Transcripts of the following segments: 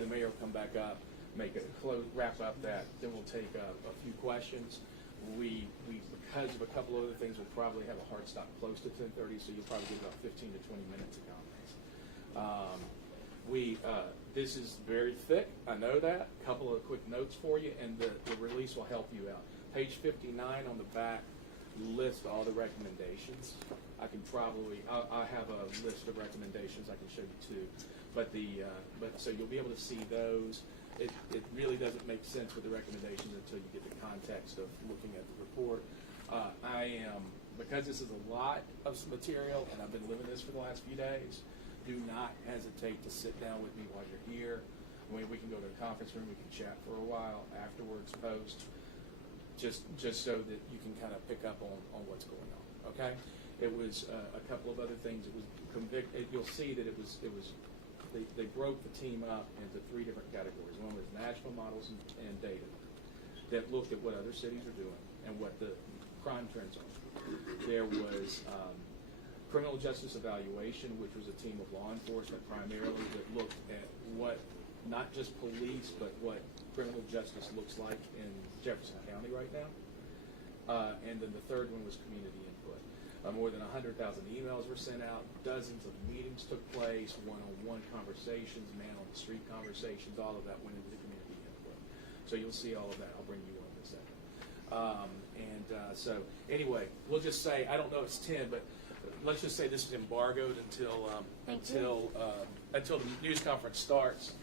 The mayor will come back up, wrap up that, then we'll take a few questions. We because of a couple other things, we'll probably have a hard stop close to 10:30, so you'll probably get about 15 to 20 minutes of comments. This is very thick, I know that. A couple of quick notes for you, and the release will help you out. Page 59 on the back lists all the recommendations. I have a list of recommendations I can show you too. But so you'll be able to see those. It really doesn't make sense with the recommendations until you get the context of looking at the report. Because this is a lot of material, and I've been living this for the last few days, do not hesitate to sit down with me while you're here. We can go to the conference room, we can chat for a while afterwards, post, just so that you can kind of pick up on what's going on, okay? It was a couple of other things. It was you'll see that they broke the team up into 3 different categories. One was national models and data that looked at what other cities are doing and what the crime trends are. There was criminal justice evaluation, which was a team of law enforcement primarily that looked at what, not just police, but what criminal justice looks like in Jefferson County right now. And then the third one was community input. More than 100,000 emails were sent out, dozens of meetings took place, one-on-one conversations, man-on-the-street conversations, all of that went into the community input. So you'll see all of that. I'll bring you on in a second. So anyway, we'll just say, I don't know if it's 10, but let's just say this is embargoed until the news conference starts.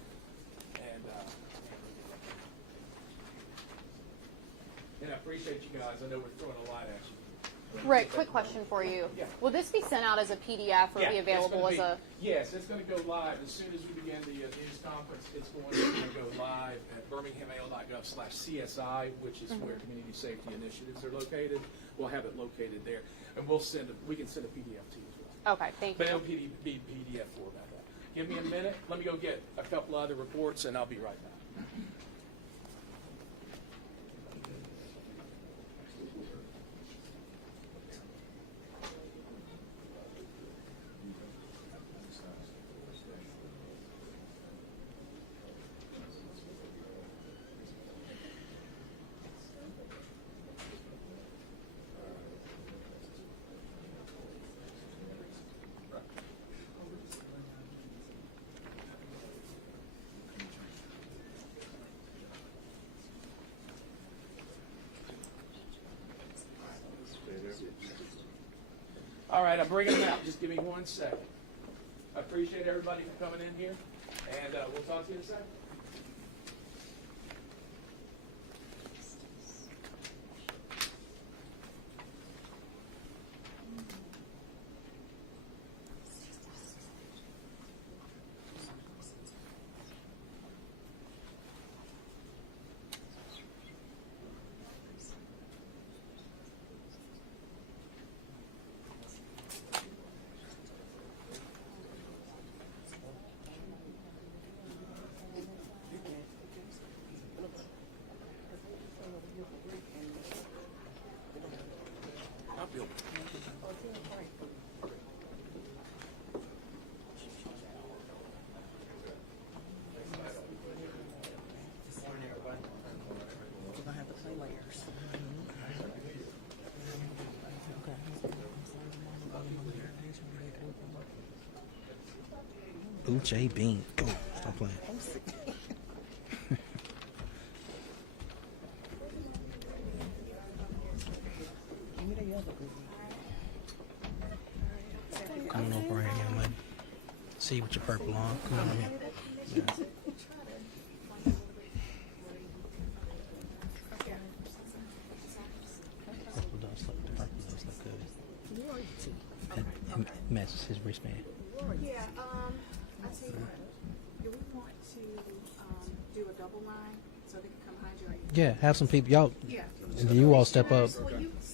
And I appreciate you guys. I know we're throwing a lot at you. Right, quick question for you. Yeah. Will this be sent out as a PDF or be available as a... Yes, it's going to go live. As soon as we begin the news conference, it's going to go live at birminghammail.gov/CSI, which is where community safety initiatives are located. We'll have it located there. And we can send a PDF to you as well. Okay, thank you. But it'll be PDF format. Give me a minute. Let me go get a couple other reports, and I'll be right back. All right, I'm bringing them out. Just give me 1 second. I appreciate everybody for coming in here, and we'll talk to you in a second. Ooh, J Bean. Go. Stop playing. Come on over here, young lady. See with your purple on. Come on over here. Yeah. Purple does look good. It matches his wristband. Yeah, I tell you what, do we want to do a double line so they can come behind you? Yeah, have some people. Y'all, you all step up.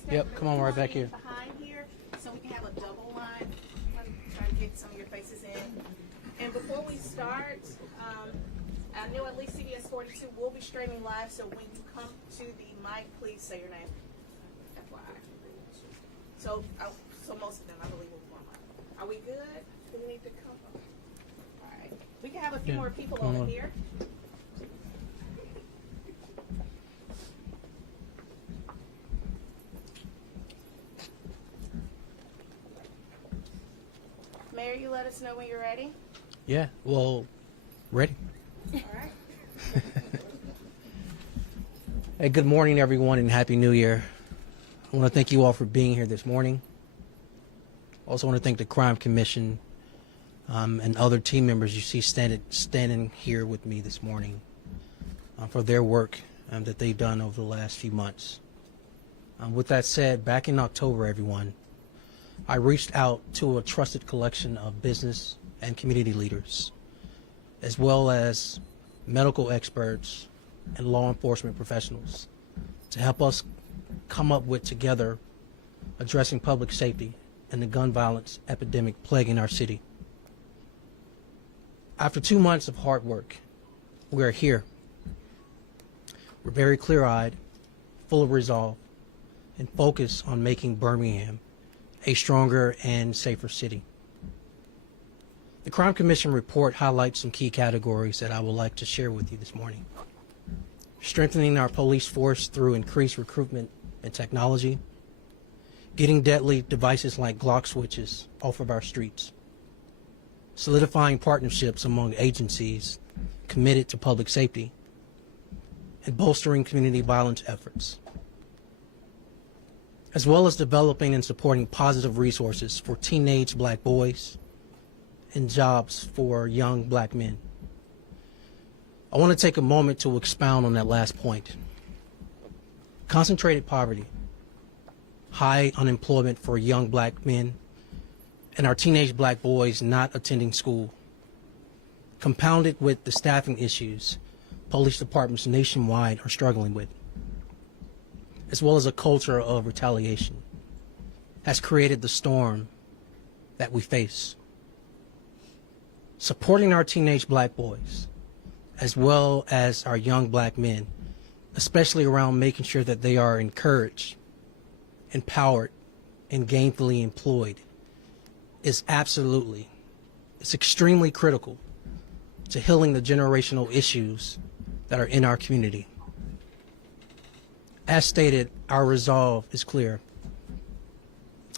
Yep, come on right back here. Behind here, so we can have a double line. Try to get some of your faces in. And before we start, I know at least CBS 42 will be streaming live, so when you come to the mic, please say your name. FYI. So most of them, I believe, will warm up. Are we good? Do we need to come? Okay. All right. We can have a few more people over here. Mayor, you let us know when you're ready. Yeah, well, ready. All right. Hey, good morning, everyone, and Happy New Year. I want to thank you all for being here this morning. Also want to thank the Crime Commission and other team members you see standing here with me this morning for their work that they've done over the last few months. With that said, back in October, everyone, I reached out to a trusted collection of business and community leaders, as well as medical experts and law enforcement professionals, to help us come up with together addressing public safety and the gun violence epidemic plaguing our city. After 2 months of hard work, we are here. We're very clear-eyed, full of resolve, and focused on making Birmingham a stronger and safer city. The Crime Commission report highlights some key categories that I would like to share with you this morning. Strengthening our police force through increased recruitment and technology, getting deadly devices like Glock switches off of our streets, solidifying partnerships among agencies committed to public safety, and bolstering community violence efforts, as well as developing and supporting positive resources for teenage black boys and jobs for young black men. I want to take a moment to expound on that last point. Concentrated poverty, high unemployment for young black men, and our teenage black boys not attending school, compounded with the staffing issues police departments nationwide are struggling with, as well as a culture of retaliation, has created the storm that we face. Supporting our teenage black boys, as well as our young black men, especially around making sure that they are encouraged, empowered, and gainfully employed, is it's extremely critical to healing the generational issues that are in our community. As stated, our resolve is clear.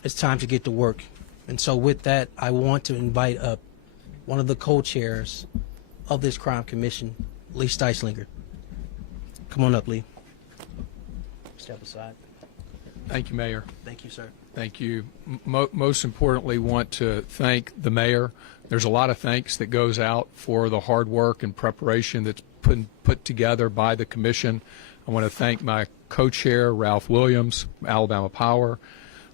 It's time to get to work. And so with that, I want to invite up one of the co-chairs of this Crime Commission, Lee Steislinger. Come on up, Lee. Step aside. Thank you, Mayor. Thank you, sir. Thank you. Most importantly, want to thank the mayor. There's a lot of thanks that goes out for the hard work and preparation that's put together by the commission. I want to thank my co-chair, Ralph Williams, Alabama Power.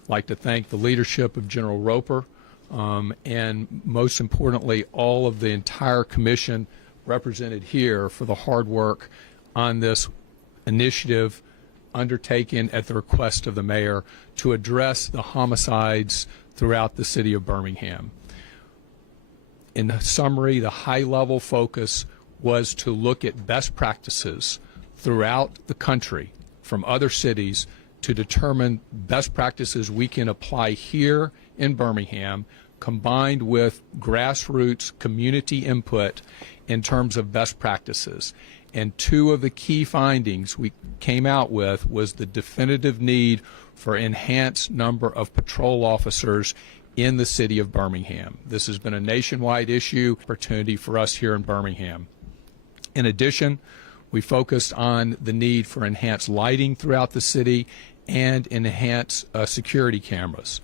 I'd like to thank the leadership of General Roper, and most importantly, all of the entire commission represented here for the hard work on this initiative undertaken at the request of the mayor to address the homicides throughout the city of Birmingham. In summary, the high-level focus was to look at best practices throughout the country from other cities to determine best practices we can apply here in Birmingham, combined with grassroots community input in terms of best practices. And two of the key findings we came out with was the definitive need for enhanced number of patrol officers in the city of Birmingham. This has been a nationwide issue, opportunity for us here in Birmingham. In addition, we focused on the need for enhanced lighting throughout the city and enhanced security cameras.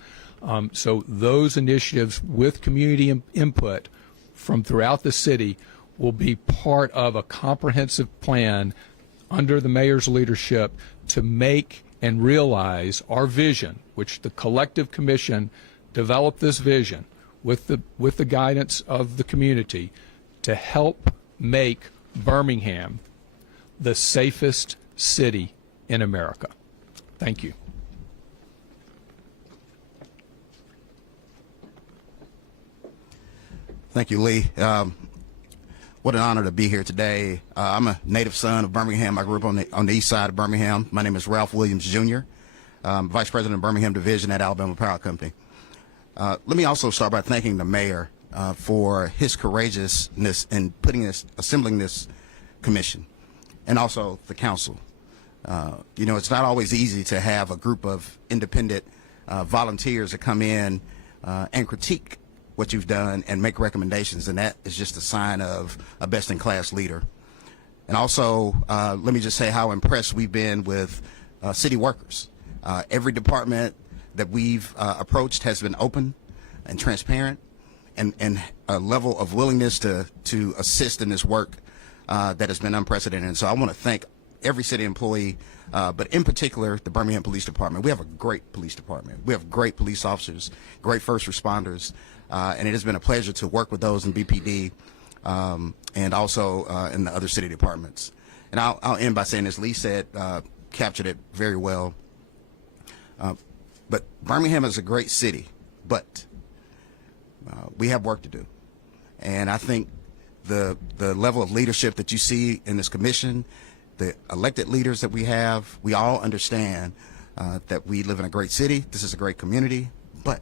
So those initiatives with community input from throughout the city will be part of a comprehensive plan under the mayor's leadership to make and realize our vision, which the collective commission developed this vision with the guidance of the community to help make Birmingham the safest city in America. Thank you. Thank you, Lee. What an honor to be here today. I'm a native son of Birmingham. I grew up on the east side of Birmingham. My name is Ralph Williams, Jr., Vice President of Birmingham Division at Alabama Power Company. Let me also start by thanking the mayor for his courageousness in assembling this commission, and also the council. You know, it's not always easy to have a group of independent volunteers that come in and critique what you've done and make recommendations, and that is just a sign of a best-in-class leader. And also, let me just say how impressed we've been with city workers. Every department that we've approached has been open and transparent, and a level of willingness to assist in this work that has been unprecedented. And so I want to thank every city employee, but in particular the Birmingham Police Department. We have a great police department. We have great police officers, great first responders, and it has been a pleasure to work with those in BPD and also in the other city departments. And I'll end by saying, as Lee said, captured it very well. But Birmingham is a great city, but we have work to do. And I think the level of leadership that you see in this commission, the elected leaders that we have, we all understand that we live in a great city. This is a great community, but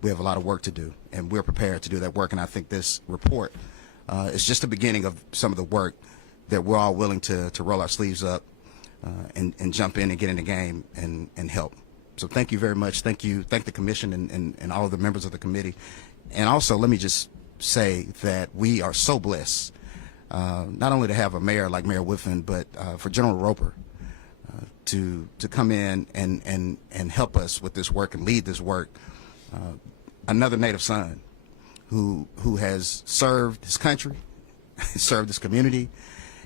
we have a lot of work to do, and we're prepared to do that work. And I think this report is just the beginning of some of the work that we're all willing to roll our sleeves up and jump in and get in the game and help. So thank you very much. Thank the commission and all of the members of the committee. And also, let me just say that we are so blessed not only to have a mayor like Mayor Whiffen, but for General Roper to come in and help us with this work and lead this work. Another native son who has served his country, served his community,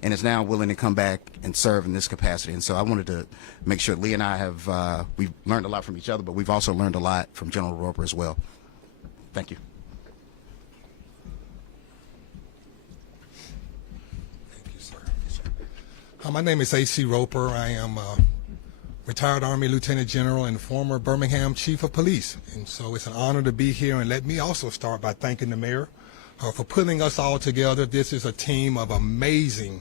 and is now willing to come back and serve in this capacity. And so I wanted to make sure Lee and I have, we've learned a lot from each other, but we've also learned a lot from General Roper as well. Thank you. Thank you, sir. My name is A.C. Roper. I am retired Army Lieutenant General and former Birmingham Chief of Police. And so it's an honor to be here. And let me also start by thanking the mayor for putting us all together. This is a team of amazing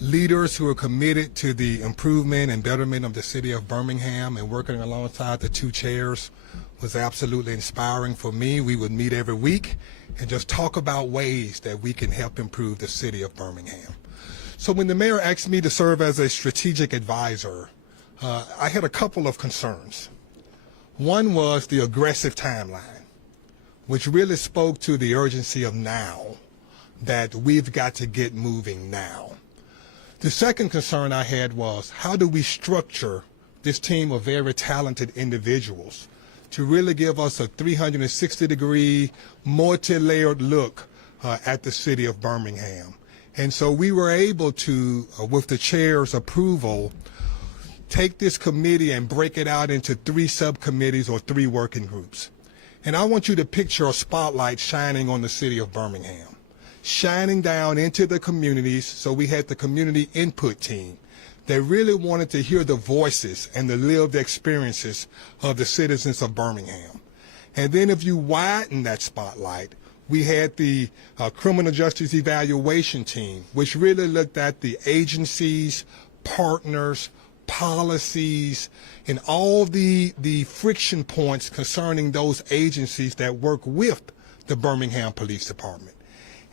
leaders who are committed to the improvement and betterment of the city of Birmingham, and working alongside the two chairs was absolutely inspiring for me. We would meet every week and just talk about ways that we can help improve the city of Birmingham. So when the mayor asked me to serve as a strategic advisor, I had a couple of concerns. One was the aggressive timeline, which really spoke to the urgency of now, that we've got to get moving now. The second concern I had was, how do we structure this team of very talented individuals to really give us a 360-degree, multi-layered look at the city of Birmingham? And so we were able to, with the chair's approval, take this committee and break it out into 3 subcommittees or 3 working groups. And I want you to picture a spotlight shining on the city of Birmingham, shining down into the communities. So we had the community input team that really wanted to hear the voices and the lived experiences of the citizens of Birmingham. And then if you widen that spotlight, we had the criminal justice evaluation team, which really looked at the agencies, partners, policies, and all the friction points concerning those agencies that work with the Birmingham Police Department.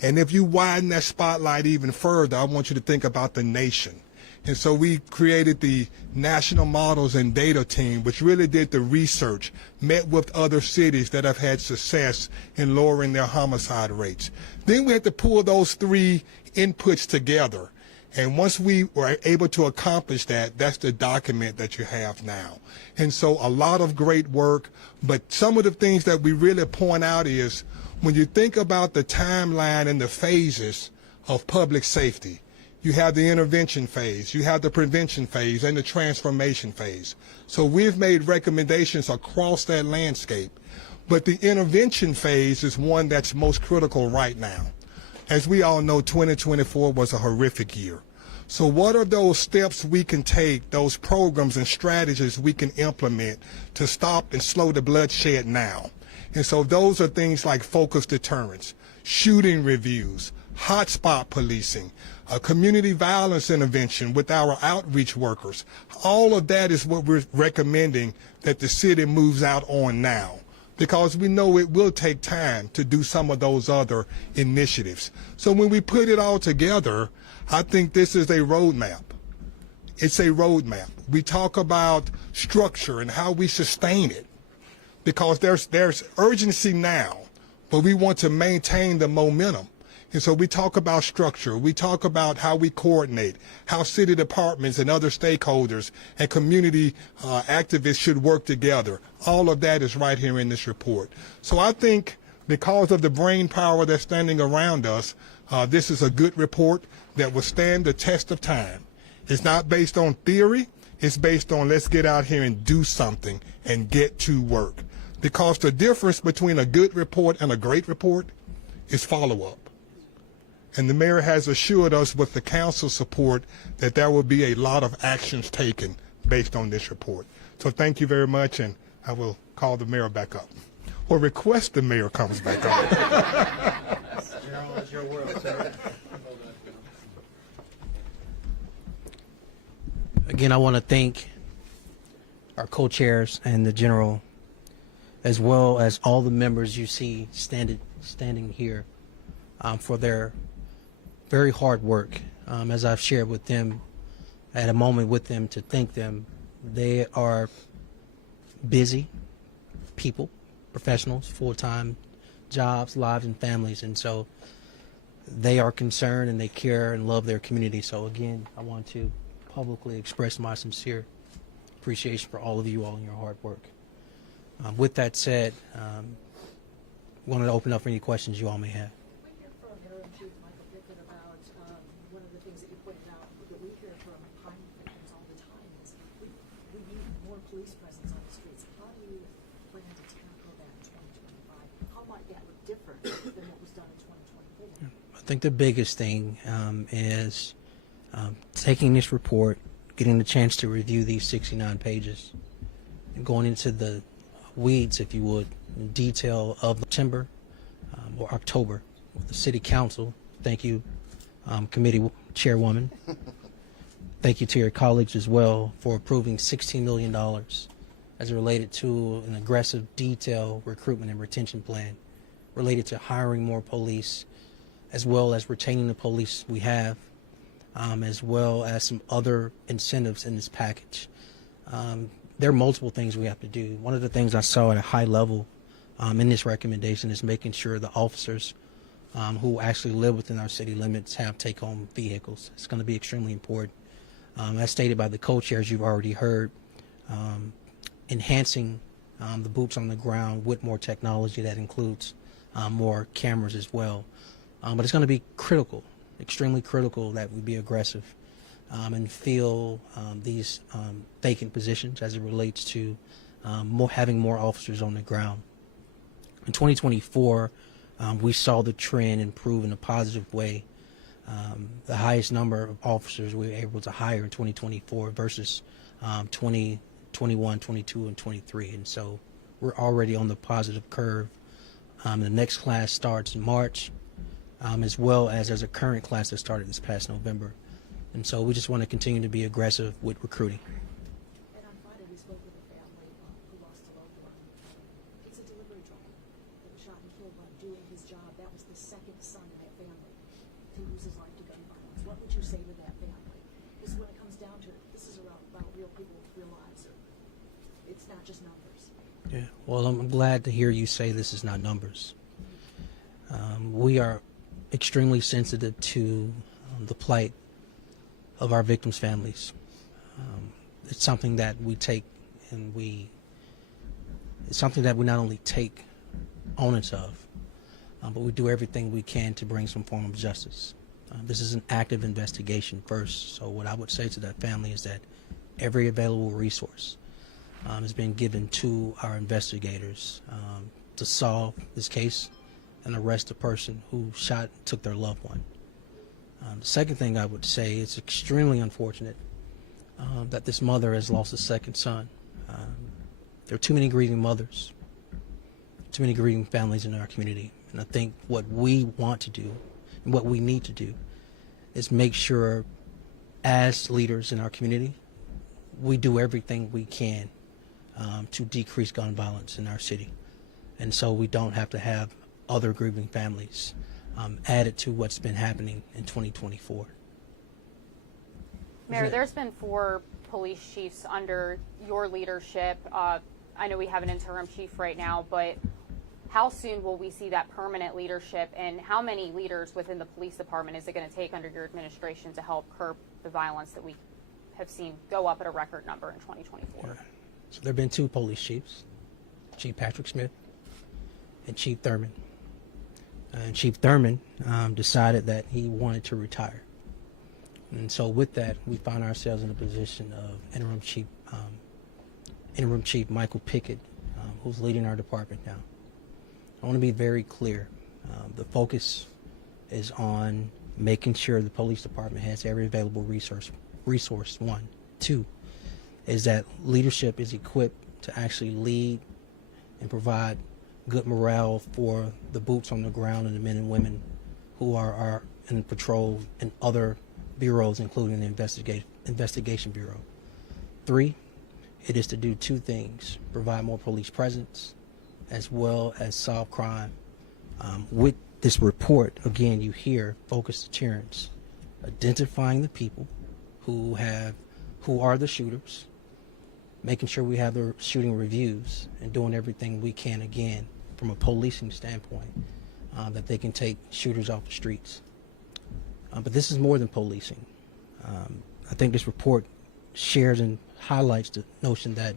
And if you widen that spotlight even further, I want you to think about the nation. And so we created the National Models and Data team, which really did the research, met with other cities that have had success in lowering their homicide rates. Then we had to pull those 3 inputs together. And once we were able to accomplish that, that's the document that you have now. And so a lot of great work, but some of the things that we really point out is, when you think about the timeline and the phases of public safety, you have the intervention phase, you have the prevention phase, and the transformation phase. So we've made recommendations across that landscape, but the intervention phase is one that's most critical right now. As we all know, 2024 was a horrific year. So what are those steps we can take, those programs and strategies we can implement to stop and slow the bloodshed now? And so those are things like focused deterrence, shooting reviews, hotspot policing, community violence intervention with our outreach workers. All of that is what we're recommending that the city moves out on now. because we know it will take time to do some of those other initiatives. So when we put it all together, I think this is a roadmap. It's a roadmap. We talk about structure and how we sustain it, because there's urgency now, but we want to maintain the momentum. And so we talk about structure. We talk about how we coordinate, how city departments and other stakeholders and community activists should work together. All of that is right here in this report. So I think because of the brain power that's standing around us, this is a good report that will stand the test of time. It's not based on theory. It's based on let's get out here and do something and get to work. Because the difference between a good report and a great report is follow-up. And the mayor has assured us with the council support that there will be a lot of actions taken based on this report. So thank you very much, and I will call the mayor back up, or request the mayor comes back up. General, it's your world, sir. Again, I want to thank our co-chairs and the general, as well as all the members you see standing here for their very hard work. As I've shared with them, I had a moment with them to thank them. They are busy people, professionals, full-time jobs, lives, and families, and so they are concerned and they care and love their community. So again, I want to publicly express my sincere appreciation for all of you all in your hard work. With that said, wanted to open up for any questions you all may have. We hear from Interim Chief Michael Pickett about one of the things that you pointed out that we hear from crime victims all the time is we need more police presence on the streets. How do you plan to tackle that in 2025? How might that look different than what was done in 2024? I think the biggest thing is taking this report, getting the chance to review these 69 pages, and going into the weeds, if you would, in detail of September or October with the City Council. Thank you, Committee Chairwoman. Thank you to your colleagues as well for approving $16 million as related to an aggressive, detailed recruitment and retention plan related to hiring more police, as well as retaining the police we have, as well as some other incentives in this package. There are multiple things we have to do. One of the things I saw at a high level in this recommendation is making sure the officers who actually live within our city limits have take-home vehicles. It's going to be extremely important. As stated by the co-chairs, you've already heard, enhancing the boots on the ground with more technology that includes more cameras as well. But it's going to be critical, extremely critical, that we be aggressive and fill these vacant positions as it relates to having more officers on the ground. In 2024, we saw the trend improve in a positive way. The highest number of officers we were able to hire in 2024 versus 2021, 22, and 23. And so we're already on the positive curve. The next class starts in March, as well as there's a current class that started this past November. And so we just want to continue to be aggressive with recruiting. And on Friday, we spoke with a family who lost a loved one. It's a delivery driver that was shot and killed while doing his job. That was the second son in that family to lose his life to gun violence. What would you say to that family? Because when it comes down to it, this is about real people with real lives. It's not just numbers. Yeah. Well, I'm glad to hear you say this is not numbers. We are extremely sensitive to the plight of our victims' families. It's something that we take and it's something that we not only take onus of, but we do everything we can to bring some form of justice. This is an active investigation first, so what I would say to that family is that every available resource has been given to our investigators to solve this case and arrest the person who shot and took their loved one. The second thing I would say, it's extremely unfortunate that this mother has lost a second son. There are too many grieving mothers, too many grieving families in our community. And I think what we want to do and what we need to do is make sure, as leaders in our community, we do everything we can to decrease gun violence in our city. And so we don't have to have other grieving families added to what's been happening in 2024. Mayor, there's been 4 police chiefs under your leadership. I know we have an interim chief right now, but how soon will we see that permanent leadership, and how many leaders within the police department is it going to take under your administration to help curb the violence that we have seen go up at a record number in 2024? So there have been 2 police chiefs, Chief Patrick Smith and Chief Thurman. And Chief Thurman decided that he wanted to retire. And so with that, we found ourselves in a position of interim chief Michael Pickett, who's leading our department now. I want to be very clear. The focus is on making sure the police department has every available resource, 1. 2, is that leadership is equipped to actually lead and provide good morale for the boots on the ground and the men and women who are in patrol and other bureaus, including the investigation bureau. 3, it is to do 2 things: provide more police presence, as well as solve crime. With this report, again, you hear focused deterrence, identifying the people who are the shooters, making sure we have the shooting reviews, and doing everything we can, again, from a policing standpoint, that they can take shooters off the streets. But this is more than policing. I think this report shares and highlights the notion that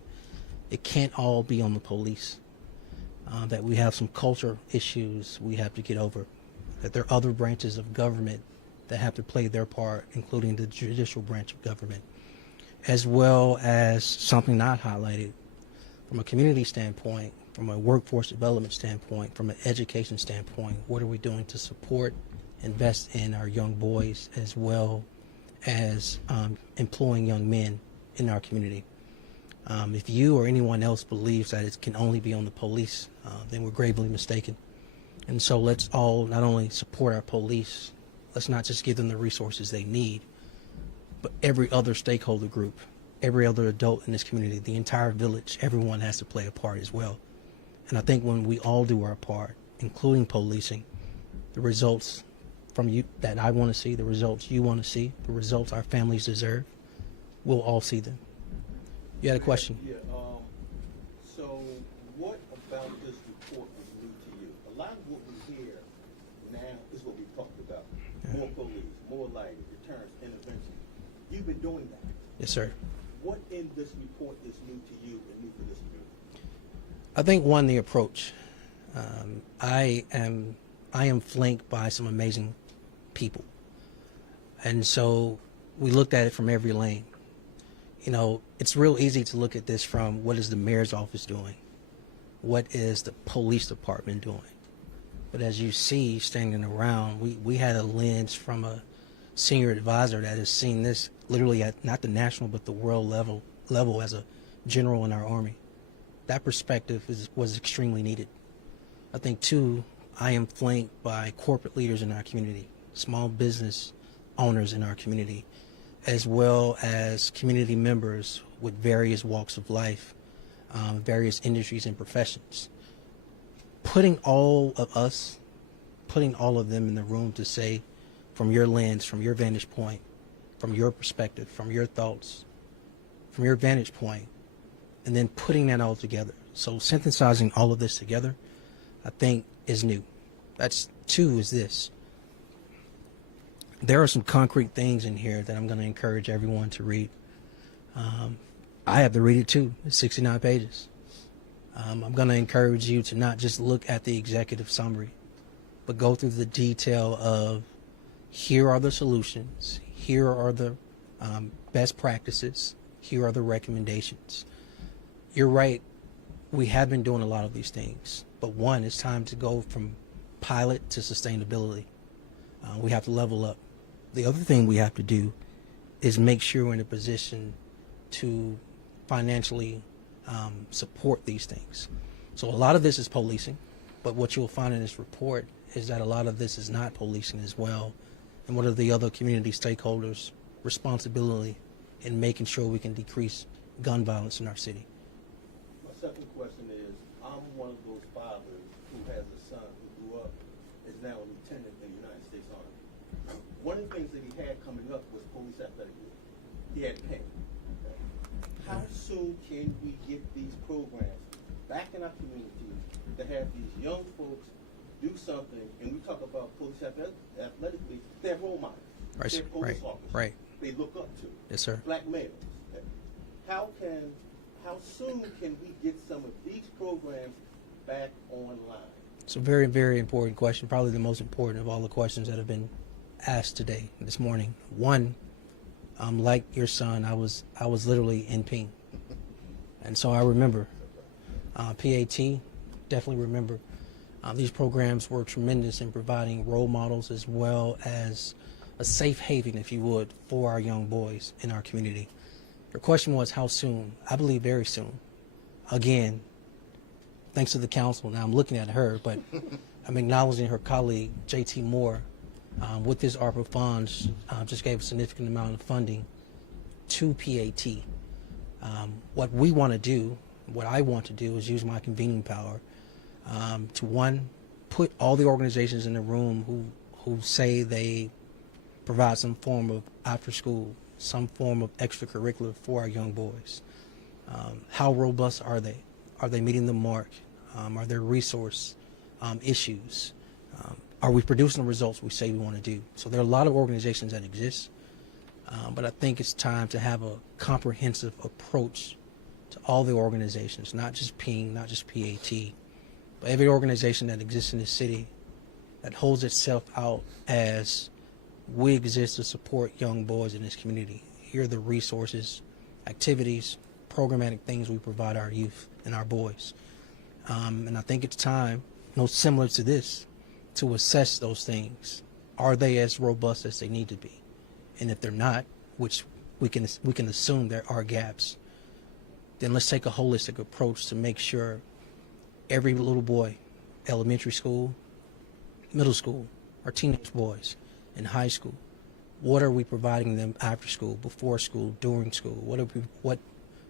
it can't all be on the police, that we have some culture issues we have to get over, that there are other branches of government that have to play their part, including the judicial branch of government, as well as something not highlighted from a community standpoint, from a workforce development standpoint, from an education standpoint. What are we doing to support, invest in our young boys, as well as employing young men in our community? If you or anyone else believes that it can only be on the police, then we're gravely mistaken. And so let's all not only support our police, let's not just give them the resources they need, but every other stakeholder group, every other adult in this community, the entire village, everyone has to play a part as well. And I think when we all do our part, including policing, the results from you that I want to see, the results you want to see, the results our families deserve, we'll all see them. You had a question? Yeah. So what about this report was new to you? A lot of what we hear now is what we talked about. More police, more lighting, deterrence, intervention. You've been doing that. Yes, sir. What in this report is new to you and new for this community? I think, 1, the approach. I am flanked by some amazing people. And so we looked at it from every lane. You know, it's real easy to look at this from what is the mayor's office doing? What is the police department doing? But as you see standing around, we had a lens from a senior advisor that has seen this literally at not the national but the world level as a general in our army. That perspective was extremely needed. I think, 2, I am flanked by corporate leaders in our community, small business owners in our community, as well as community members with various walks of life, various industries and professions. Putting all of us, putting all of them in the room to say, from your lens, from your vantage point, from your perspective, from your thoughts, from your vantage point, and then putting that all together. So synthesizing all of this together, I think, is new. That's 2 is this. There are some concrete things in here that I'm going to encourage everyone to read. I have to read it too. It's 69 pages. I'm going to encourage you to not just look at the executive summary, but go through the detail of here are the solutions, here are the best practices, here are the recommendations. You're right. We have been doing a lot of these things, but 1, it's time to go from pilot to sustainability. We have to level up. The other thing we have to do is make sure we're in a position to financially support these things. So a lot of this is policing, but what you'll find in this report is that a lot of this is not policing as well. And what are the other community stakeholders' responsibility in making sure we can decrease gun violence in our city? My second question is, I'm one of those fathers one of the things that he had coming up was police athletic week. He had pain. Okay. How soon can we get these programs back in our community to have these young folks do something? And we talk about police athletic week, they're role models. Right, They're police officers. right. They look up to. Yes, sir. Black males. Okay. How soon can we get some of these programs back online? It's a very, very important question, probably the most important of all the questions that have been asked today, this morning. One, like your son, I was literally in pain. And so I remember, PAT, definitely remember. These programs were tremendous in providing role models as well as a safe haven, if you would, for our young boys in our community. Your question was how soon? I believe very soon. Again, thanks to the council. Now I'm looking at her, but I'm acknowledging her colleague, JT Moore, with his ARPA funds, just gave a significant amount of funding to PAT. What we want to do, what I want to do, is use my convening power to, one, put all the organizations in the room who say they provide some form of after school, some form of extracurricular for our young boys. How robust are they? Are they meeting the mark? Are there resource issues? Are we producing the results we say we want to do? So there are a lot of organizations that exist, but I think it's time to have a comprehensive approach to all the organizations, not just PING, not just PAT, but every organization that exists in this city that holds itself out as we exist to support young boys in this community. Here are the resources, activities, programmatic things we provide our youth and our boys. And I think it's time, similar to this, to assess those things. Are they as robust as they need to be? And if they're not, which we can assume there are gaps, then let's take a holistic approach to make sure every little boy, elementary school, middle school, our teenage boys in high school, what are we providing them after school, before school, during school? What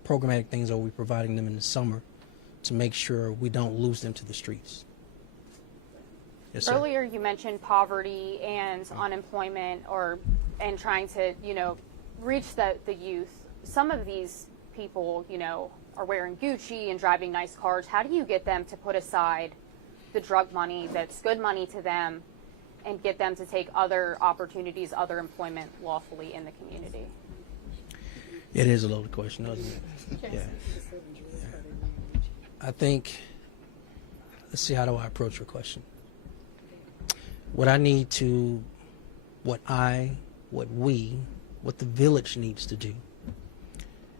programmatic things are we providing them in the summer to make sure we don't lose them to the streets? Yes, sir. Earlier you mentioned poverty and unemployment and trying to, reach the youth. Some of these people, are wearing Gucci and driving nice cars. How do you get them to put aside the drug money that's good money to them and get them to take other opportunities, other employment lawfully in the community? It is a loaded question, doesn't it? Yeah. I think, let's see, how do I approach your question? What the village needs to do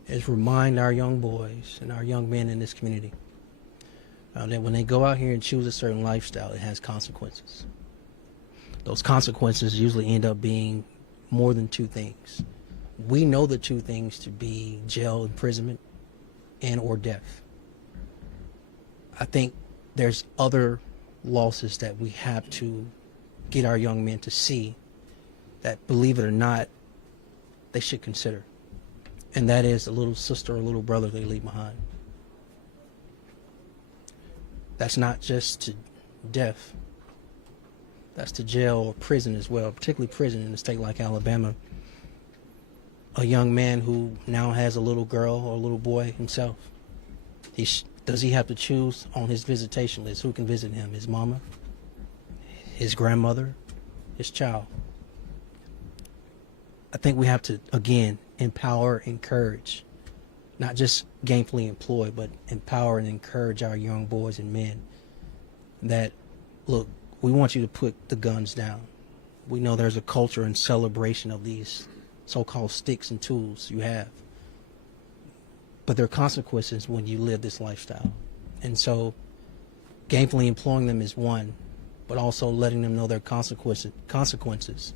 is remind our young boys and our young men in this community that when they go out here and choose a certain lifestyle, it has consequences. Those consequences usually end up being more than two things. We know the two things to be jail, imprisonment, and or death. I think there's other losses that we have to get our young men to see that, believe it or not, they should consider. And that is a little sister or little brother they leave behind. That's not just to death. That's to jail or prison as well, particularly prison in a state like Alabama. A young man who now has a little girl or a little boy himself, does he have to choose on his visitation list who can visit him? His mama, his grandmother, his child? I think we have to, again, empower, encourage, not just gainfully employ, but empower and encourage our young boys and men that, look, we want you to put the guns down. We know there's a culture and celebration of these so-called sticks and tools you have. But there are consequences when you live this lifestyle. And so gainfully employing them is one, but also letting them know their consequences.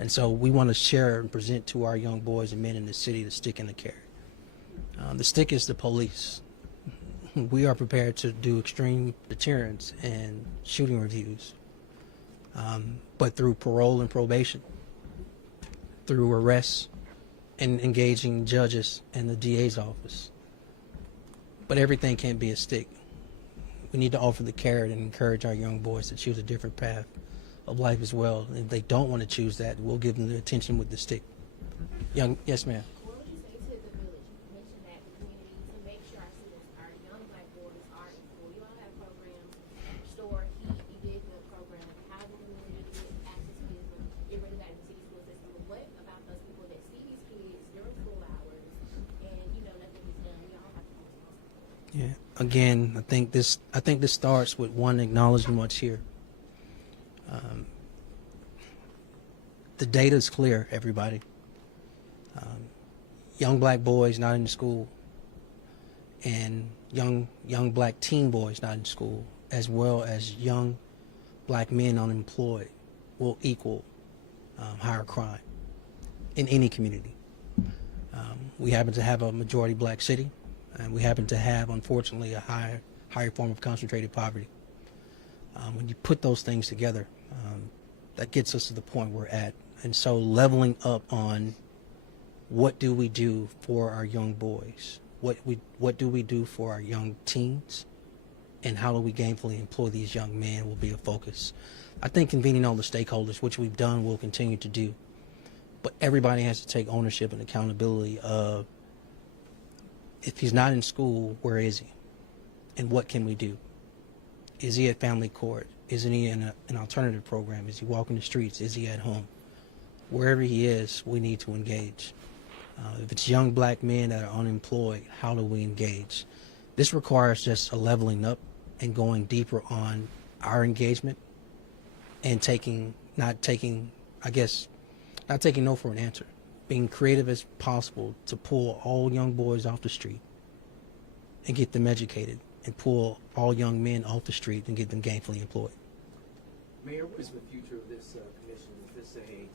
And so we want to share and present to our young boys and men in the city the stick and the carrot. The stick is the police. We are prepared to do extreme deterrence and shooting reviews, but through parole and probation, through arrests and engaging judges and the DA's office. But everything can't be a stick. We need to offer the carrot and encourage our young boys to choose a different path of life as well. And if they don't want to choose that, we'll give them the attention with the stick. Yes, ma'am. What would you say to the village? You mentioned that the community to make sure our students, our young black boys are in school. You all have programs, store, heat, you did the program, how the community get access to this, but get rid of that in the city school system. But what about those people that see these kids during school hours and nothing is done? We all have to be responsible. Yeah. Again, I think this starts with one acknowledging what's here. The data is clear, everybody. Young black boys not in school, and young black teen boys not in school, as well as young black men unemployed, will equal higher crime in any community. We happen to have a majority black city, and we happen to have, unfortunately, a higher form of concentrated poverty. When you put those things together, that gets us to the point we're at. And so leveling up on what do we do for our young boys? What do we do for our young teens? And how do we gainfully employ these young men will be a focus. I think convening all the stakeholders, which we've done, we'll continue to do. But everybody has to take ownership and accountability of, if he's not in school, where is he? And what can we do? Is he at family court? Isn't he in an alternative program? Is he walking the streets? Is he at home? Wherever he is, we need to engage. If it's young black men that are unemployed, how do we engage? This requires just a leveling up and going deeper on our engagement and not taking no for an answer. Being creative as possible to pull all young boys off the street and get them educated, and pull all young men off the street and get them gainfully employed. Mayor, what is the future of this commission? Is this a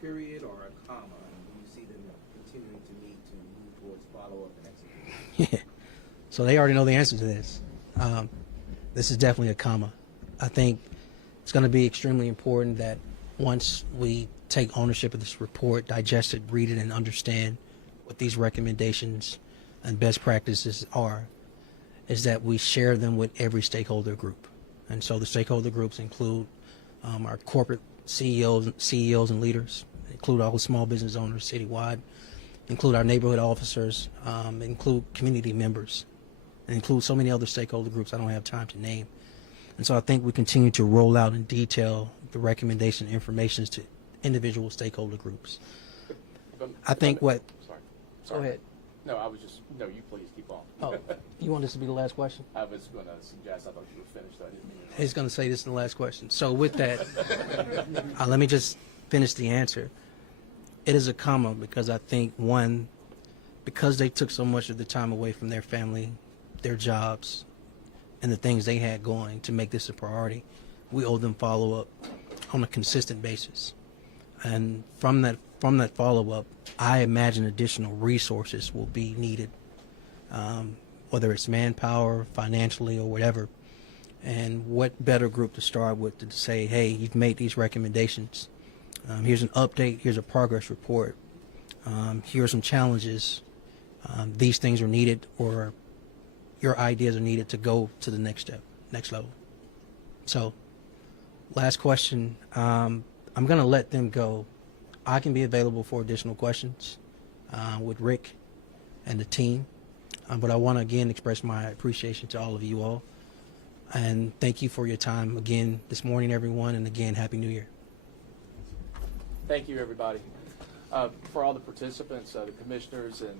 period or a comma? And do you see them continuing to need to move towards follow-up and execution? Yeah. So they already know the answer to this. This is definitely a comma. I think it's going to be extremely important that once we take ownership of this report, digest it, read it, and understand what these recommendations and best practices are, is that we share them with every stakeholder group. And so the stakeholder groups include our corporate CEOs and leaders, include all the small business owners citywide, include our neighborhood officers, include community members, and include so many other stakeholder groups I don't have time to name. And so I think we continue to roll out in detail the recommendation information to individual stakeholder groups. I think what... Sorry. Go ahead. No, you please keep on. Oh, you want this to be the last question? I was going to suggest, I thought you were finished. I didn't mean to. He's going to say this is the last question. So with that, let me just finish the answer. It is a comma because I think, one, because they took so much of the time away from their family, their jobs, and the things they had going to make this a priority, we owe them follow-up on a consistent basis. And from that follow-up, I imagine additional resources will be needed, whether it's manpower, financially, or whatever. And what better group to start with to say, hey, you've made these recommendations. Here's an update. Here's a progress report. Here are some challenges. These things are needed, or your ideas are needed to go to the next step, next level. So, last question. I'm going to let them go. I can be available for additional questions with Rick and the team. But I want to again express my appreciation to all of you all. And thank you for your time again this morning, everyone. And again, Happy New Year. Thank you, everybody. For all the participants, the commissioners and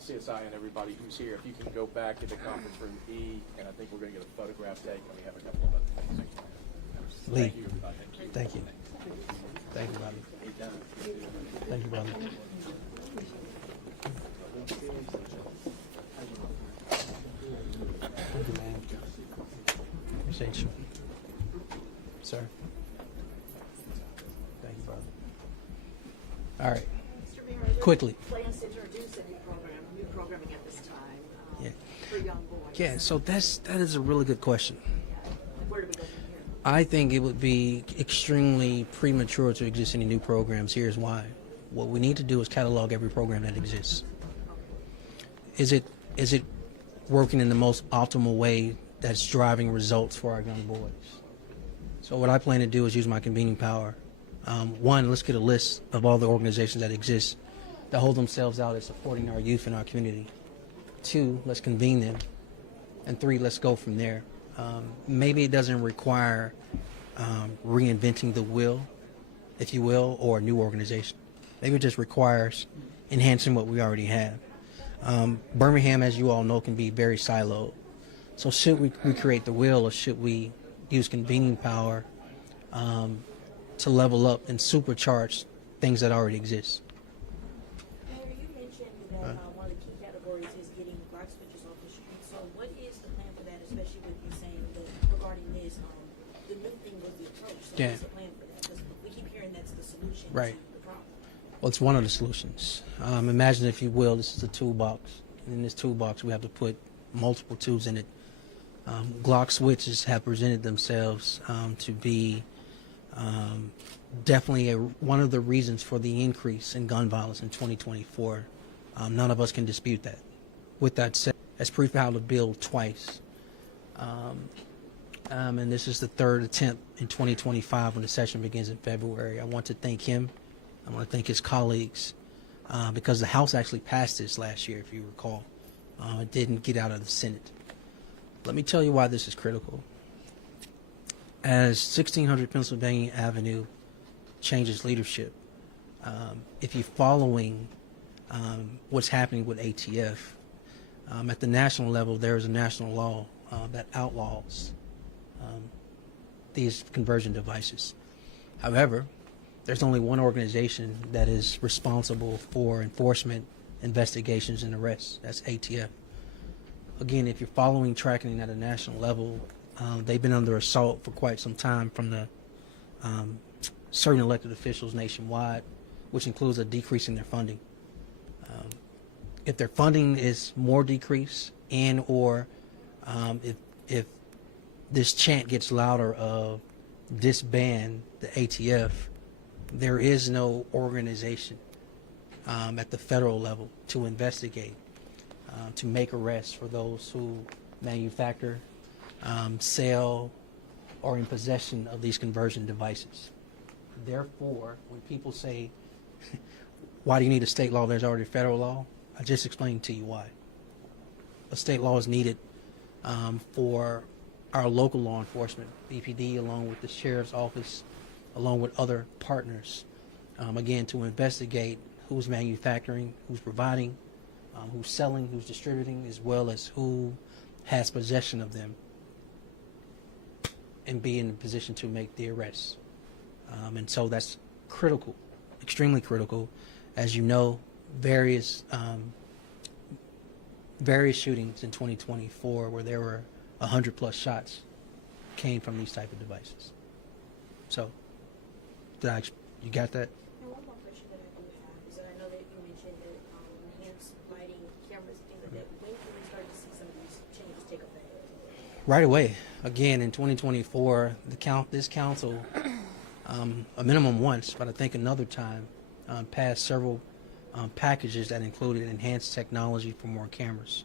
CSI and everybody who's here, if you can go back to the conference room E, and I think we're going to get a photograph taken. We have a couple of other things. Lee. Thank you, everybody. Thank you. Thank you, brother. Thank you, brother. Thank you, man. Appreciate you. Sir. Thank you, brother. All right. Mr. Mayor, are there Quickly. plans to introduce a new programming at this time Yeah. for young boys? Yeah, so that is a really good question. Where do we go from here? I think it would be extremely premature to exist any new programs. Here's why. What we need to do is catalog every program that exists. Is it working in the most optimal way that's driving results for our young boys? So what I plan to do is use my convening power. One, let's get a list of all the organizations that exist that hold themselves out as supporting our youth in our community. Two, let's convene them. And three, let's go from there. Maybe it doesn't require reinventing the wheel, if you will, or a new organization. Maybe it just requires enhancing what we already have. Birmingham, as you all know, can be very siloed. So should we recreate the wheel, or should we use convening power to level up and supercharge things that already exist? Mayor, you mentioned that one of the key categories is getting block switches off the street. So what is the plan for that, especially with you saying that regarding this, the new thing was the approach. So Yeah. what's the plan for that? Because we keep hearing that's the solution Right. to the problem. Well, it's one of the solutions. Imagine, if you will, this is a toolbox. And in this toolbox, we have to put multiple tools in it. Glock switches have presented themselves to be definitely one of the reasons for the increase in gun violence in 2024. None of us can dispute that. With that said, as proof how to build twice. And this is the third attempt in 2025 when the session begins in February. I want to thank him. I want to thank his colleagues because the House actually passed this last year, if you recall. It didn't get out of the Senate. Let me tell you why this is critical. As 1600 Pennsylvania Avenue changes leadership, if you're following what's happening with ATF, at the national level, there is a national law that outlaws these conversion devices. However, there's only one organization that is responsible for enforcement, investigations, and arrests. That's ATF. Again, if you're following tracking at a national level, they've been under assault for quite some time from the certain elected officials nationwide, which includes a decrease in their funding. If their funding is more decreased, and or if this chant gets louder of disband the ATF, there is no organization at the federal level to investigate, to make arrests for those who manufacture, sell, or in possession of these conversion devices. Therefore, when people say, why do you need a state law? There's already a federal law. I just explained to you why. A state law is needed for our local law enforcement, BPD, along with the sheriff's office, along with other partners, again, to investigate who's manufacturing, who's providing, who's selling, who's distributing, as well as who has possession of them, and be in a position to make the arrests. And so that's critical, extremely critical. As you know, various shootings in 2024 where there were 100+ shots came from these type of devices. So, you got that? And one more question that I do have is that I know that you mentioned that enhanced lighting, cameras, things like that. When can we start to see some of these changes take effect? Right away. Again, in 2024, this council, a minimum once, but I think another time, passed several packages that included enhanced technology for more cameras.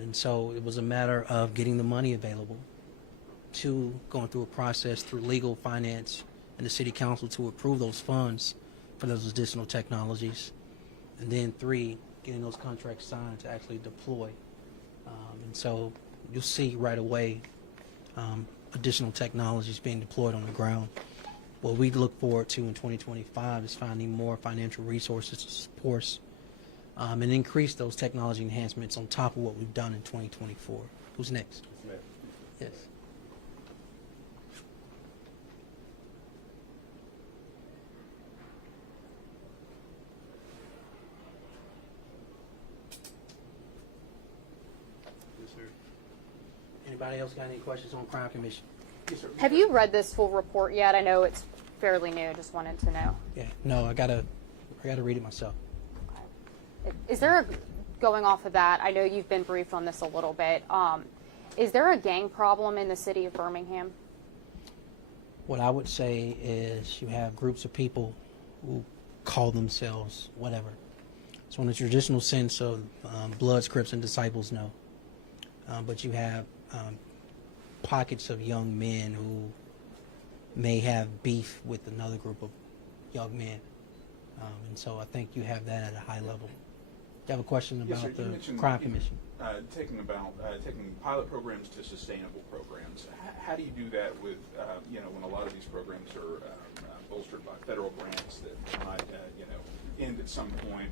And so it was a matter of getting the money available, to going through a process through legal, finance, and the city council to approve those funds for those additional technologies. And then 3, getting those contracts signed to actually deploy. And so you'll see right away additional technologies being deployed on the ground. What we look forward to in 2025 is finding more financial resources to support and increase those technology enhancements on top of what we've done in 2024. Who's next? Yes. Anybody else got any questions on Crime Commission? Yes, sir. Have you read this full report yet? I know it's fairly new. Just wanted to know. Yeah. No, I gotta read it myself. Is there a, going off of that, I know you've been briefed on this a little bit. Is there a gang problem in the city of Birmingham? What I would say is you have groups of people who call themselves whatever. So in the traditional sense of Bloods, Crips, and Disciples, no. But you have pockets of young men who may have beef with another group of young men. And so I think you have that at a high level. You have a question Yes, sir. about You the mentioned crime commission? Taking pilot programs to sustainable programs. How do you do that with when a lot of these programs are bolstered by federal grants that might end at some point?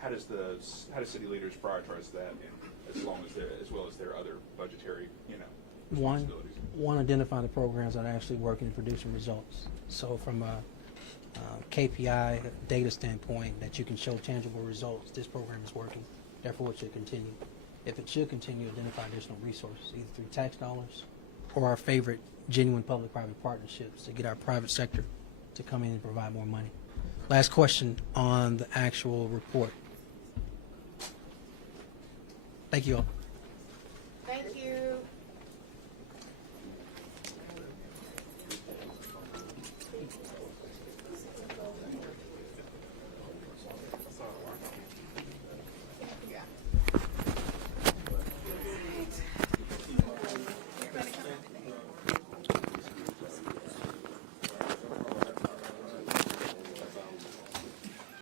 How does city leaders prioritize that, as well as their other budgetary responsibilities? One, identify the programs that are actually working and producing results. So from a KPI data standpoint, that you can show tangible results, this program is working, therefore it should continue. If it should continue, identify additional resources, either through tax dollars or our favorite, genuine public-private partnerships to get our private sector to come in and provide more money. Last question on the actual report. Thank you all. Thank you.